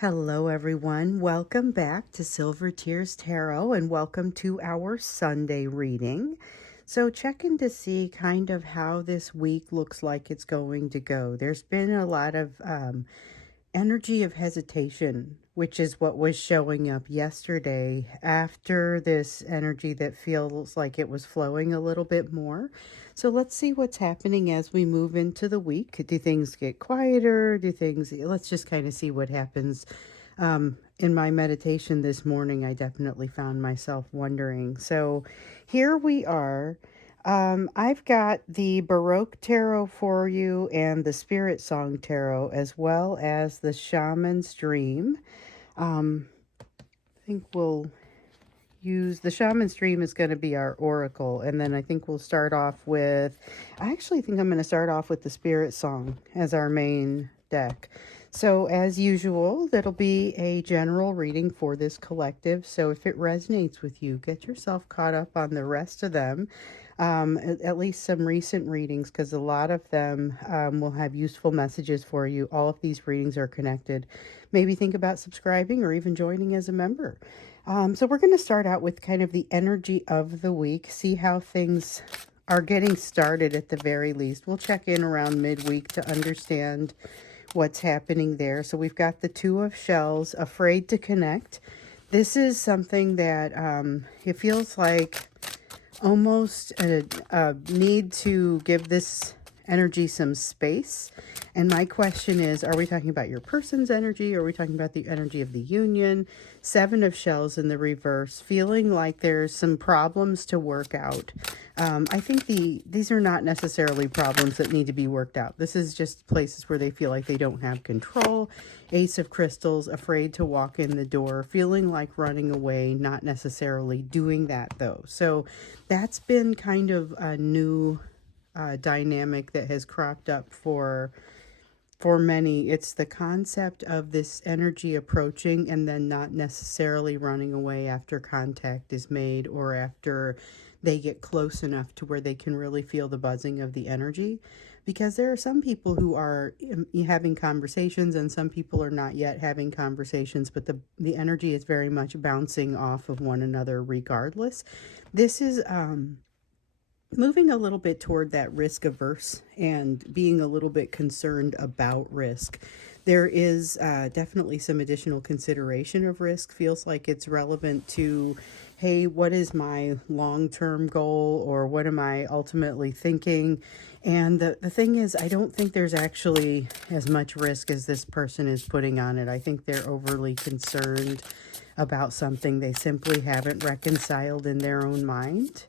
Hello, everyone. Welcome back to Silver Tears Tarot and welcome to our Sunday reading. So, checking to see kind of how this week looks like it's going to go. There's been a lot of energy of hesitation, which is what was showing up yesterday after this energy that feels like it was flowing a little bit more. So let's see what's happening as we move into the week. Do things get quieter? Let's just kind of see what happens. In my meditation this morning, I definitely found myself wondering. So here we are. I've got the Baroque Tarot for you and the Spirit Song Tarot, as well as the Shaman's Dream. I think we'll use the Shaman's Dream is going to be our oracle, and then I think we'll start off with, I actually think I'm going to start off with the Spirit Song as our main deck. So as usual, that'll be a general reading for this collective. So if it resonates with you, get yourself caught up on the rest of them. At least some recent readings, because a lot of them will have useful messages for you. All of these readings are connected. Maybe think about subscribing or even joining as a member. So we're going to start out with kind of the energy of the week, see how things are getting started at the very least. We'll check in around midweek to understand what's happening there. So we've got the Two of Shells, afraid to connect. This is something that it feels like almost a need to give this energy some space. And my question is, are we talking about your person's energy? Or are we talking about the energy of the union? Seven of Shells in the reverse, feeling like there's some problems to work out. I think these are not necessarily problems that need to be worked out. This is just places where they feel like they don't have control. Ace of Crystals, afraid to walk in the door, feeling like running away, not necessarily doing that though. So that's been kind of a new dynamic that has cropped up for many. It's the concept of this energy approaching and then not necessarily running away after contact is made or after they get close enough to where they can really feel the buzzing of the energy. Because there are some people who are having conversations and some people are not yet having conversations, but the energy is very much bouncing off of one another regardless. This is moving a little bit toward that risk averse and being a little bit concerned about risk. There is definitely some additional consideration of risk. Feels like it's relevant to, hey, what is my long-term goal, or what am I ultimately thinking? And the thing is, I don't think there's actually as much risk as this person is putting on it. I think they're overly concerned about something they simply haven't reconciled in their own mind.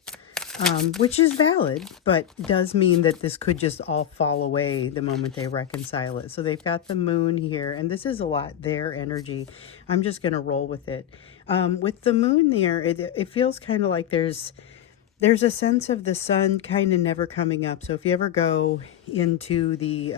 Which is valid, but does mean that this could just all fall away the moment they reconcile it. So they've got the moon here, and this is a lot their energy. I'm just going to roll with it. With the moon there, it feels kind of like there's a sense of the sun kind of never coming up. So if you ever go into the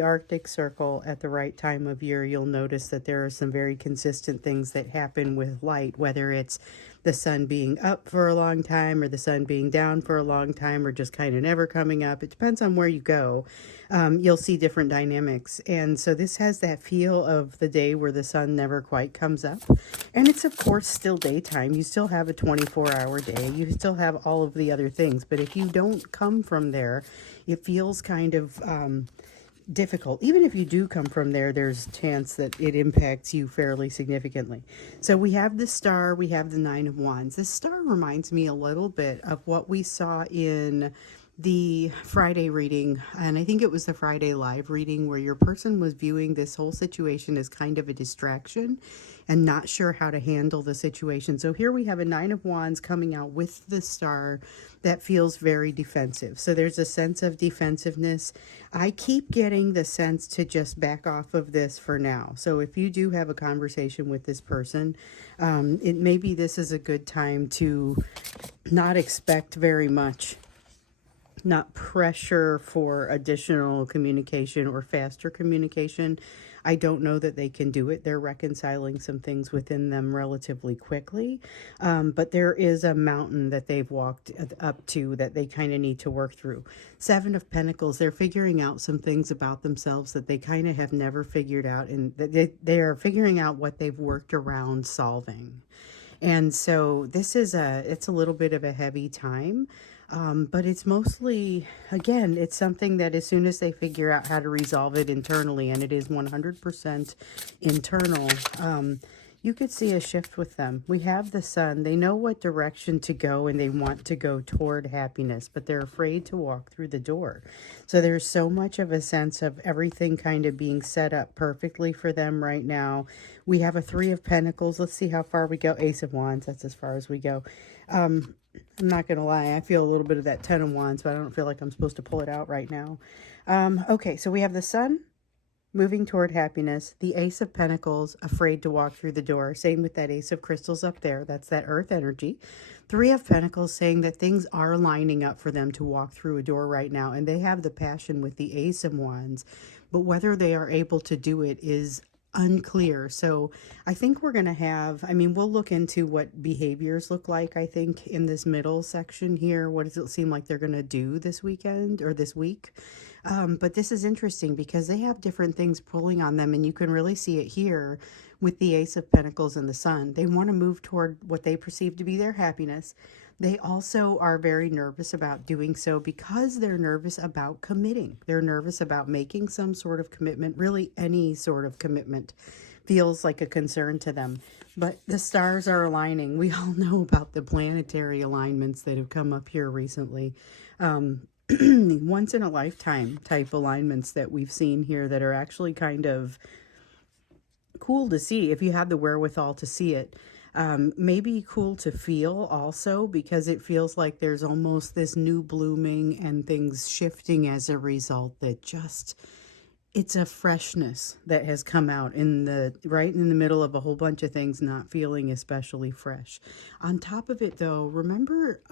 Arctic Circle at the right time of year, you'll notice that there are some very consistent things that happen with light, whether it's the sun being up for a long time or the sun being down for a long time or just kind of never coming up. It depends on where you go. You'll see different dynamics. And so this has that feel of the day where the sun never quite comes up. And it's, of course, still daytime. You still have a 24-hour day. You still have all of the other things. But if you don't come from there, it feels kind of difficult. Even if you do come from there, there's a chance that it impacts you fairly significantly. So we have the star, we have the Nine of Wands. This star reminds me a little bit of what we saw in the Friday reading, and I think it was the Friday live reading, where your person was viewing this whole situation as kind of a distraction and not sure how to handle the situation. So here we have a Nine of Wands coming out with the star that feels very defensive. So there's a sense of defensiveness. I keep getting the sense to just back off of this for now. So if you do have a conversation with this person, maybe this is a good time to not expect very much not pressure for additional communication or faster communication. I don't know that they can do it. They're reconciling some things within them relatively quickly. But there is a mountain that they've walked up to that they kind of need to work through. Seven of Pentacles, they're figuring out some things about themselves that they kind of have never figured out. And they're figuring out what they've worked around solving. And so it's a little bit of a heavy time. But it's mostly, again, it's something that as soon as they figure out how to resolve it internally, and it is 100% internal, you could see a shift with them. We have the Sun. They know what direction to go and they want to go toward happiness, but they're afraid to walk through the door. So there's so much of a sense of everything kind of being set up perfectly for them right now. We have a Three of Pentacles. Let's see how far we go. Ace of Wands. That's as far as we go. I'm not going to lie. I feel a little bit of that Ten of Wands, but I don't feel like I'm supposed to pull it out right now. Okay, so we have the Sun moving toward happiness, the Ace of Pentacles, afraid to walk through the door. Same with that Ace of Crystals up there. That's that Earth energy. Three of Pentacles saying that things are lining up for them to walk through a door right now. And they have the passion with the Ace of Wands. But whether they are able to do it is unclear. So I think we're going to have, I mean, we'll look into what behaviors look like, I think, in this middle section here. What does it seem like they're going to do this weekend or this week? But this is interesting because they have different things pulling on them, and you can really see it here with the Ace of Pentacles and the Sun. They want to move toward what they perceive to be their happiness. They also are very nervous about doing so because they're nervous about committing. They're nervous about making some sort of commitment. Really, any sort of commitment feels like a concern to them. But the stars are aligning. We all know about the planetary alignments that have come up here recently. Once in a lifetime type alignments that we've seen here that are actually kind of cool to see if you have the wherewithal to see it. Maybe cool to feel also, because it feels like there's almost this new blooming and things shifting as a result that just, it's a freshness that has come out in the right in the middle of a whole bunch of things not feeling especially fresh. On top of it though, remember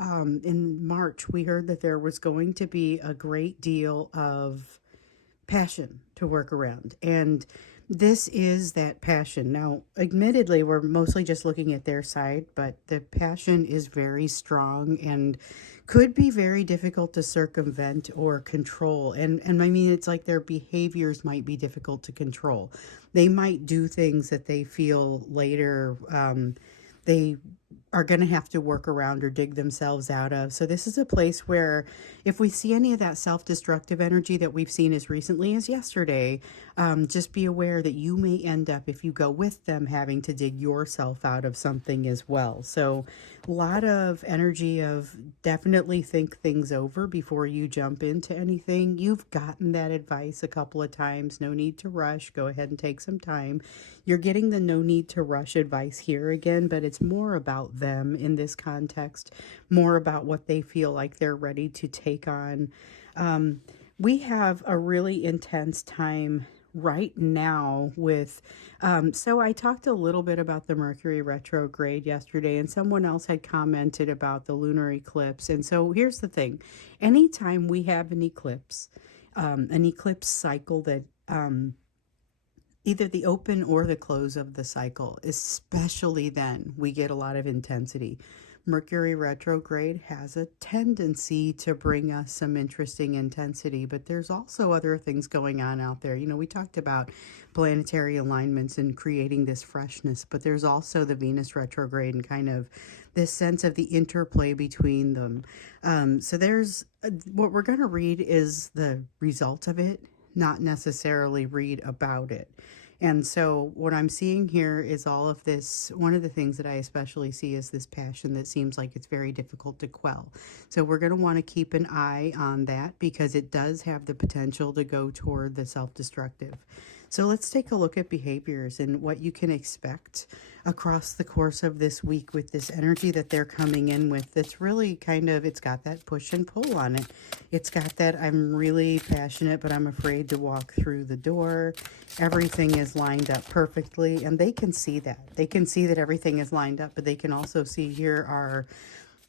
in March we heard that there was going to be a great deal of passion to work around, and this is that passion. Now, admittedly, we're mostly just looking at their side, but the passion is very strong and could be very difficult to circumvent or control. And I mean, it's like their behaviors might be difficult to control. They might do things that they feel later they are going to have to work around or dig themselves out of. So this is a place where if we see any of that self-destructive energy that we've seen as recently as yesterday, just be aware that you may end up, if you go with them, having to dig yourself out of something as well. So a lot of energy of definitely think things over before you jump into anything. You've gotten that advice a couple of times. No need to rush. Go ahead and take some time. You're getting the no need to rush advice here again, but it's more about them in this context, more about what they feel like they're ready to take on. We have a really intense time right now with, so I talked a little bit about the Mercury retrograde yesterday, and someone else had commented about the lunar eclipse. And so here's the thing. Anytime we have an eclipse cycle that, either the open or the close of the cycle, especially then we get a lot of intensity. Mercury retrograde has a tendency to bring us some interesting intensity, but there's also other things going on out there. You know, we talked about planetary alignments and creating this freshness, but there's also the Venus retrograde and kind of this sense of the interplay between them. So there's what we're going to read is the result of it, not necessarily read about it. And so what I'm seeing here is all of this. One of the things that I especially see is this passion that seems like it's very difficult to quell. So we're going to want to keep an eye on that because it does have the potential to go toward the self-destructive. So let's take a look at behaviors and what you can expect across the course of this week with this energy that they're coming in with. That's really kind of, it's got that push and pull on it. It's got that I'm really passionate, but I'm afraid to walk through the door. Everything is lined up perfectly, and they can see that. They can see that everything is lined up, but they can also see here are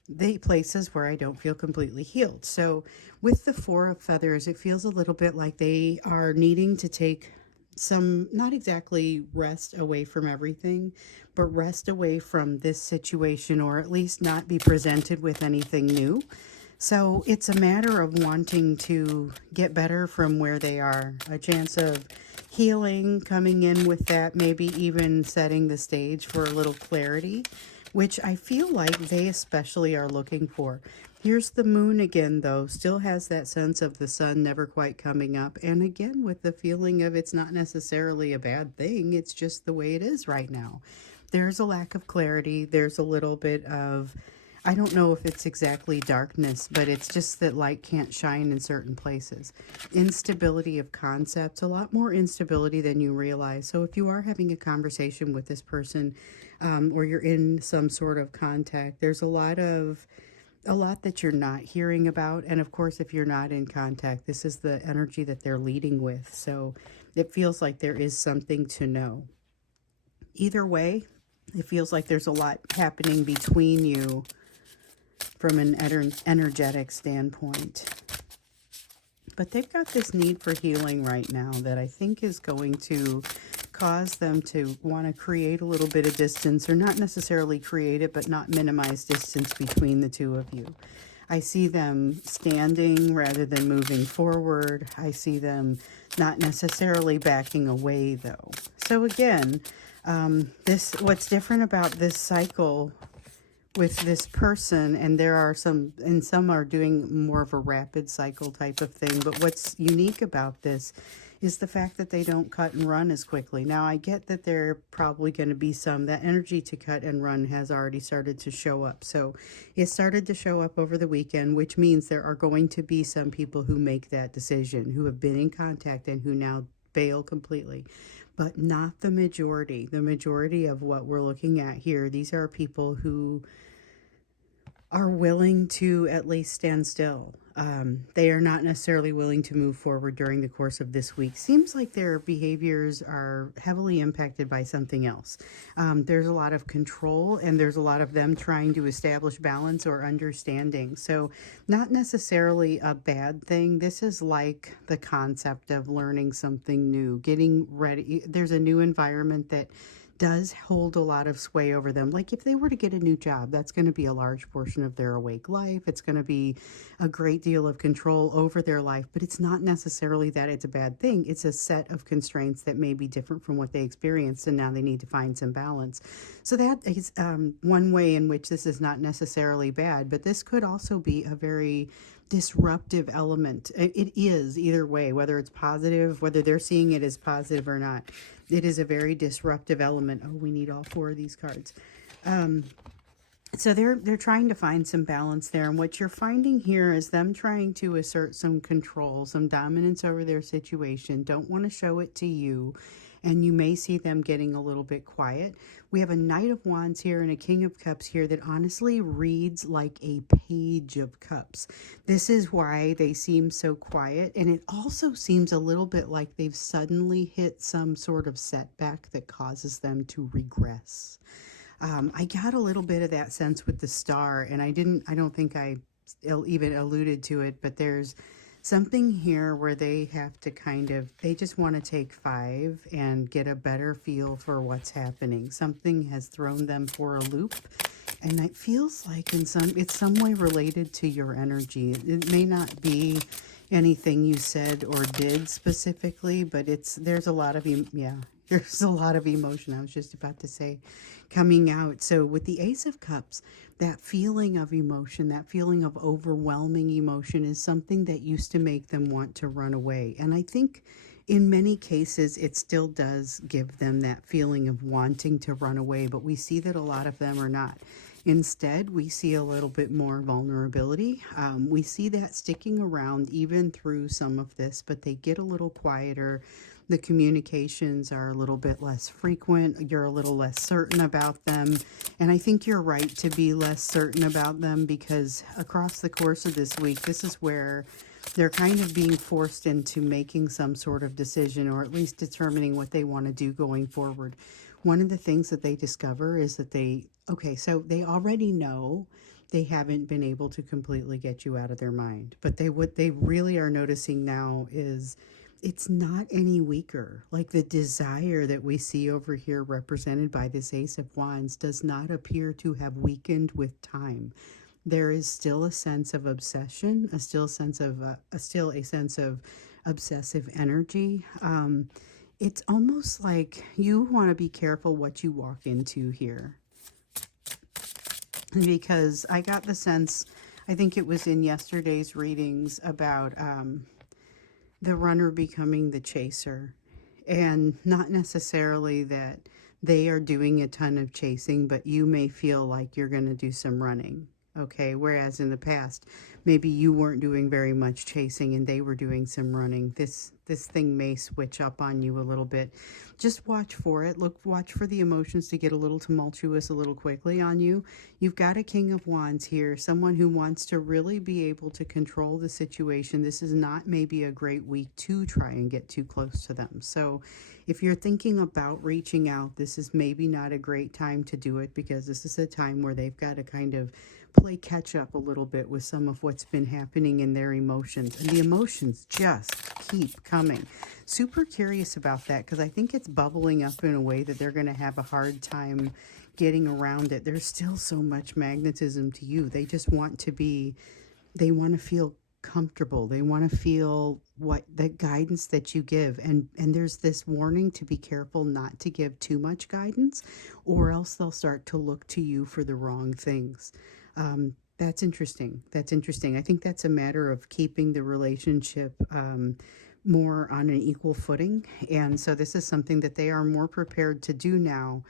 the places where I don't feel completely healed. So with the Four of Feathers, it feels a little bit like they are needing to take some, not exactly rest away from everything, but rest away from this situation, or at least not be presented with anything new. So it's a matter of wanting to get better from where they are. A chance of healing coming in with that, maybe even setting the stage for a little clarity, which I feel like they especially are looking for. Here's the moon again, though, still has that sense of the sun never quite coming up. And again, with the feeling of it's not necessarily a bad thing, it's just the way it is right now. There's a lack of clarity. There's a little bit of, I don't know if it's exactly darkness, but it's just that light can't shine in certain places. Instability of concepts, a lot more instability than you realize. So if you are having a conversation with this person, or you're in some sort of contact, there's a lot that you're not hearing about. And of course, if you're not in contact, this is the energy that they're leading with. So it feels like there is something to know. Either way, it feels like there's a lot happening between you from an energetic standpoint. But they've got this need for healing right now that I think is going to cause them to want to create a little bit of distance, or not necessarily create it, but not minimize distance between the two of you. I see them standing rather than moving forward. I see them not necessarily backing away, though. So again, what's different about this cycle with this person, and there are some, and some are doing more of a rapid cycle type of thing, but what's unique about this is the fact that they don't cut and run as quickly. Now, I get that there are probably going to be some, that energy to cut and run has already started to show up. So it started to show up over the weekend, which means there are going to be some people who make that decision, who have been in contact and who now bail completely. But not the majority. The majority of what we're looking at here, these are people who are willing to at least stand still. They are not necessarily willing to move forward during the course of this week. Seems like their behaviors are heavily impacted by something else. There's a lot of control, and there's a lot of them trying to establish balance or understanding. So not necessarily a bad thing. This is like the concept of learning something new, getting ready. There's a new environment that does hold a lot of sway over them. Like if they were to get a new job, that's going to be a large portion of their awake life. It's going to be a great deal of control over their life, but it's not necessarily that it's a bad thing. It's a set of constraints that may be different from what they experienced, and now they need to find some balance. So that is one way in which this is not necessarily bad, but this could also be a very disruptive element. It is either way, whether it's positive, whether they're seeing it as positive or not. It is a very disruptive element. Oh, we need all four of these cards. So they're trying to find some balance there, and what you're finding here is them trying to assert some control, some dominance over their situation. Don't want to show it to you, and you may see them getting a little bit quiet. We have a Knight of Wands here and a King of Cups here that honestly reads like a Page of Cups. This is why they seem so quiet, and it also seems a little bit like they've suddenly hit some sort of setback that causes them to regress. I got a little bit of that sense with the Star, and I don't think I even alluded to it, but there's something here where they have to they just want to take 5 and get a better feel for what's happening. Something has thrown them for a loop, and it feels like it's some way related to your energy. It may not be anything you said or did specifically, but there's a lot of there's a lot of emotion, I was just about to say, coming out. So with the Ace of Cups, that feeling of emotion, that feeling of overwhelming emotion is something that used to make them want to run away. And I think in many cases, it still does give them that feeling of wanting to run away, but we see that a lot of them are not. Instead, we see a little bit more vulnerability. We see that sticking around even through some of this, but they get a little quieter. The communications are a little bit less frequent. You're a little less certain about them. And I think you're right to be less certain about them, because across the course of this week, this is where they're kind of being forced into making some sort of decision, or at least determining what they want to do going forward. One of the things that they discover is that so they already know they haven't been able to completely get you out of their mind. But what they really are noticing now is it's not any weaker. Like the desire that we see over here represented by this Ace of Wands does not appear to have weakened with time. There is still a sense of obsession, still a sense of obsessive energy. It's almost like you want to be careful what you walk into here, because I got the sense, I think it was in yesterday's readings, about the runner becoming the chaser, and not necessarily that they are doing a ton of chasing, but you may feel like you're going to do some running. Okay, whereas in the past, maybe you weren't doing very much chasing and they were doing some running. This thing may switch up on you a little bit. Just watch for it. Watch for the emotions to get a little tumultuous a little quickly on you. You've got a King of Wands here, someone who wants to really be able to control the situation. This is not maybe a great week to try and get too close to them. So if you're thinking about reaching out, this is maybe not a great time to do it, because this is a time where they've got to kind of play catch up a little bit with some of what's been happening in their emotions. And the emotions just keep coming. Super curious about that, because I think it's bubbling up in a way that they're going to have a hard time getting around it. There's still so much magnetism to you. They just want to be, they want to feel comfortable. They want to feel what the guidance that you give. And there's this warning to be careful not to give too much guidance, or else they'll start to look to you for the wrong things. That's interesting. That's interesting. I think that's a matter of keeping the relationship more on an equal footing. And so this is something that they are more prepared to do now,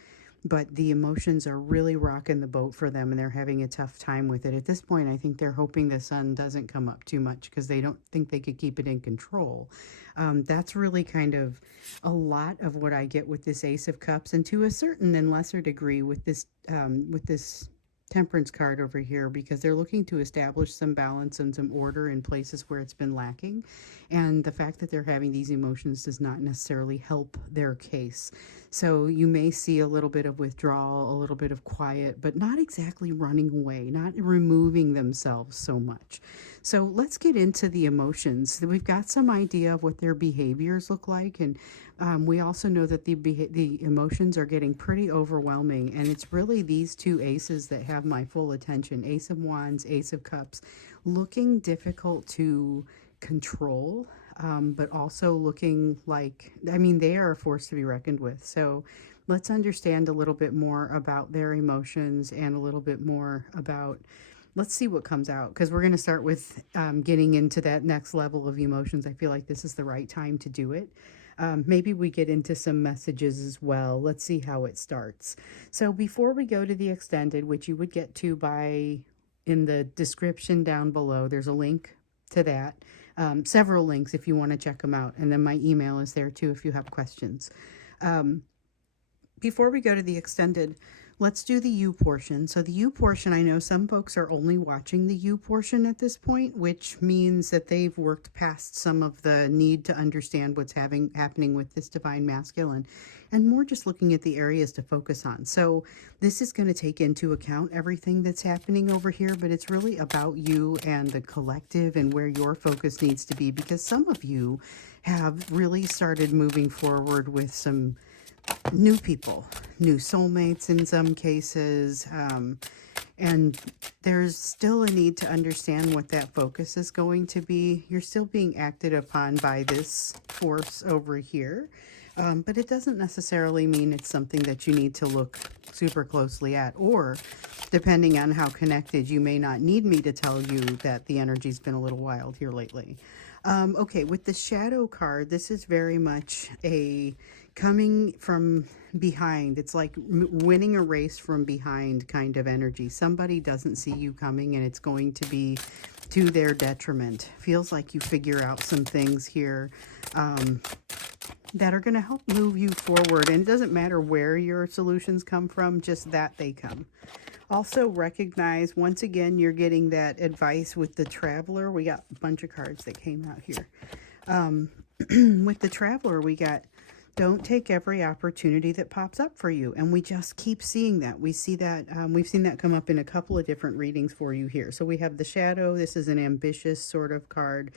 but the emotions are really rocking the boat for them and they're having a tough time with it. At this point, I think they're hoping the sun doesn't come up too much, because they don't think they could keep it in control. That's really kind of a lot of what I get with this Ace of Cups, and to a certain and lesser degree with this Temperance card over here, because they're looking to establish some balance and some order in places where it's been lacking. And the fact that they're having these emotions does not necessarily help their case. So you may see a little bit of withdrawal, a little bit of quiet, but not exactly running away, not removing themselves so much. So let's get into the emotions. We've got some idea of what their behaviors look like, and we also know that the emotions are getting pretty overwhelming, and it's really these two aces that have my full attention. Ace of Wands, Ace of Cups, looking difficult to control, but also looking like, I mean, they are a force to be reckoned with. So let's understand a little bit more about their emotions and a little bit more about, let's see what comes out, because we're going to start with getting into that next level of emotions. I feel like this is the right time to do it. Maybe we get into some messages as well. Let's see how it starts. So before we go to the extended, which you would get to by in the description down below, there's a link to that. Several links if you want to check them out. And then my email is there too if you have questions. Before we go to the extended, let's do the you portion. So the you portion, I know some folks are only watching the you portion at this point, which means that they've worked past some of the need to understand what's happening with this divine masculine, and more just looking at the areas to focus on. So this is going to take into account everything that's happening over here, but it's really about you and the collective and where your focus needs to be, because some of you have really started moving forward with some new people, new soulmates in some cases, and there's still a need to understand what that focus is going to be. You're still being acted upon by this force over here, but it doesn't necessarily mean it's something that you need to look super closely at, or depending on how connected, you may not need me to tell you that the energy's been a little wild here lately. Okay, with the shadow card, this is very much a coming from behind. It's like winning a race from behind kind of energy. Somebody doesn't see you coming and it's going to be to their detriment. Feels like you figure out some things here that are going to help move you forward. And it doesn't matter where your solutions come from, just that they come. Also recognize, once again, you're getting that advice with the Traveler. We got a bunch of cards that came out here. With the Traveler, we got Don't take every opportunity that pops up for you. And we just keep seeing that. We see that, we've seen that come up in a couple of different readings for you here. So we have the shadow. This is an ambitious sort of card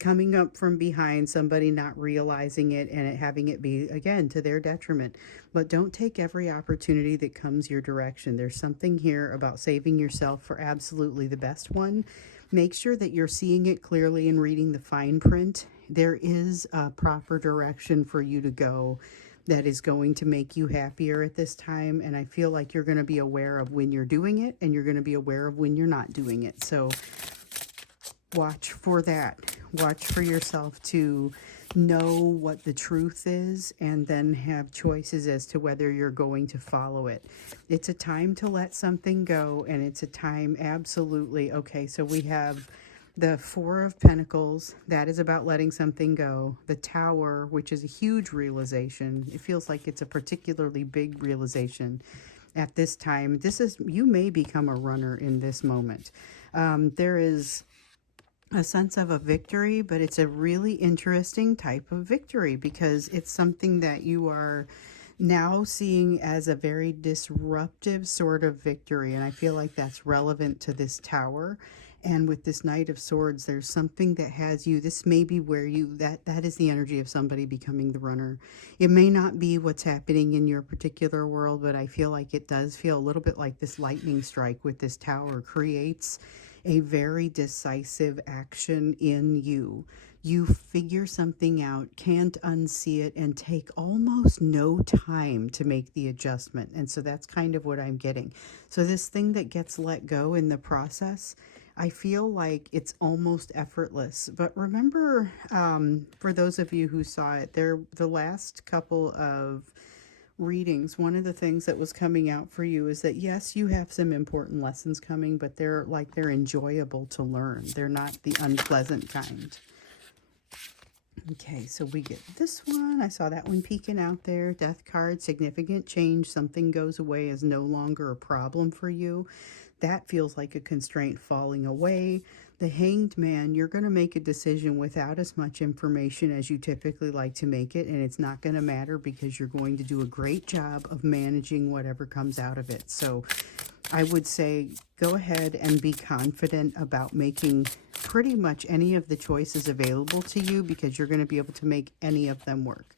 coming up from behind, somebody not realizing it and it having it be, again, to their detriment. But don't take every opportunity that comes your direction. There's something here about saving yourself for absolutely the best one. Make sure that you're seeing it clearly and reading the fine print. There is a proper direction for you to go that is going to make you happier at this time. And I feel like you're going to be aware of when you're doing it and you're going to be aware of when you're not doing it. So watch for that. Watch for yourself to know what the truth is and then have choices as to whether you're going to follow it. It's a time to let something go, and it's a time, absolutely. Okay, so we have the Four of Pentacles. That is about letting something go. The Tower, which is a huge realization. It feels like it's a particularly big realization at this time. This is, you may become a runner in this moment. There is a sense of a victory, but it's a really interesting type of victory because it's something that you are now seeing as a very disruptive sort of victory. And I feel like that's relevant to this Tower. And with this Knight of Swords, there's something that has you, this may be where you, that is the energy of somebody becoming the runner. It may not be what's happening in your particular world, but I feel like it does feel a little bit like this lightning strike with this Tower creates a very decisive action in you. You figure something out, can't unsee it, and take almost no time to make the adjustment. And so that's kind of what I'm getting. So this thing that gets let go in the process, I feel like it's almost effortless. But remember, for those of you who saw it, the last couple of readings, one of the things that was coming out for you is that yes, you have some important lessons coming, but they're enjoyable to learn. They're not the unpleasant kind. Okay, so we get this one. I saw that one peeking out there. Death card, significant change. Something goes away, is no longer a problem for you. That feels like a constraint falling away. The Hanged Man, you're going to make a decision without as much information as you typically like to make it, and it's not going to matter because you're going to do a great job of managing whatever comes out of it. So I would say go ahead and be confident about making pretty much any of the choices available to you because you're going to be able to make any of them work.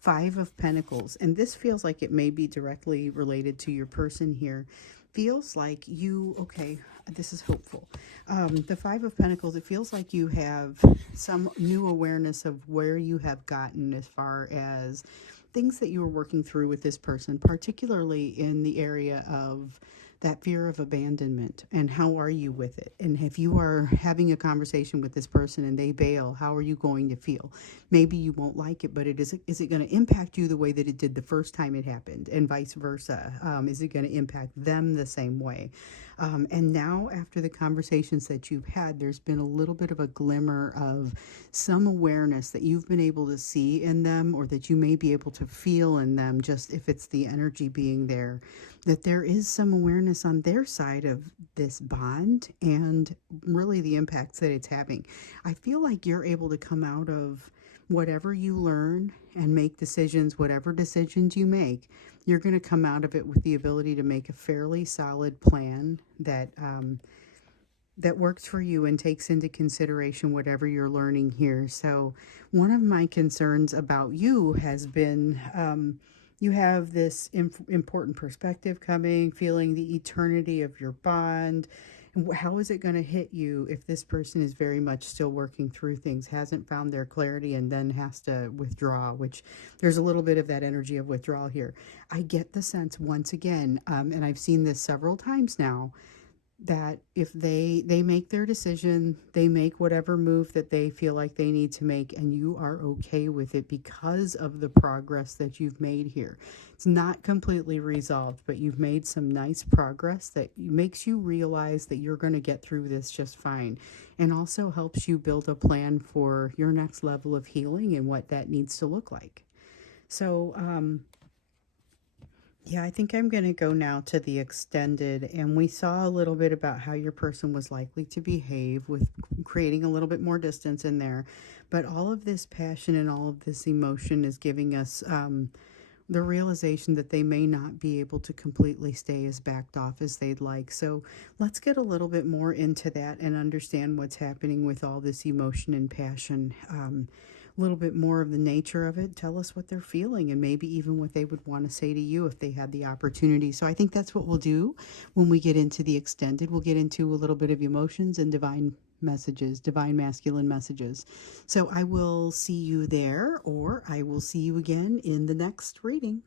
Five of Pentacles, and this feels like it may be directly related to your person here. Feels like you, okay, this is hopeful. The Five of Pentacles, it feels like you have some new awareness of where you have gotten as far as things that you were working through with this person, particularly in the area of that fear of abandonment, and how are you with it? And if you are having a conversation with this person and they bail, how are you going to feel? Maybe you won't like it, but is it going to impact you the way that it did the first time it happened, and vice versa? Is it going to impact them the same way? And now, after the conversations that you've had, there's been a little bit of a glimmer of some awareness that you've been able to see in them, or that you may be able to feel in them, just if it's the energy being there, that there is some awareness on their side of this bond and really the impacts that it's having. I feel like you're able to come out of whatever you learn and make decisions, whatever decisions you make, you're going to come out of it with the ability to make a fairly solid plan that that works for you and takes into consideration whatever you're learning here. So one of my concerns about you has been you have this important perspective coming, feeling the eternity of your bond. How is it going to hit you if this person is very much still working through things, hasn't found their clarity, and then has to withdraw, which there's a little bit of that energy of withdrawal here. I get the sense, once again, and I've seen this several times now, that if they make their decision, they make whatever move that they feel like they need to make, and you are okay with it because of the progress that you've made here. It's not completely resolved, but you've made some nice progress that makes you realize that you're going to get through this just fine, and also helps you build a plan for your next level of healing and what that needs to look like. So Yeah, I think I'm going to go now to the extended. And we saw a little bit about how your person was likely to behave with creating a little bit more distance in there. But all of this passion and all of this emotion is giving us the realization that they may not be able to completely stay as backed off as they'd like. So let's get a little bit more into that and understand what's happening with all this emotion and passion. A little bit more of the nature of it. Tell us what they're feeling and maybe even what they would want to say to you if they had the opportunity. So I think that's what we'll do when we get into the extended. We'll get into a little bit of emotions and divine messages, divine masculine messages. So I will see you there, or I will see you again in the next reading.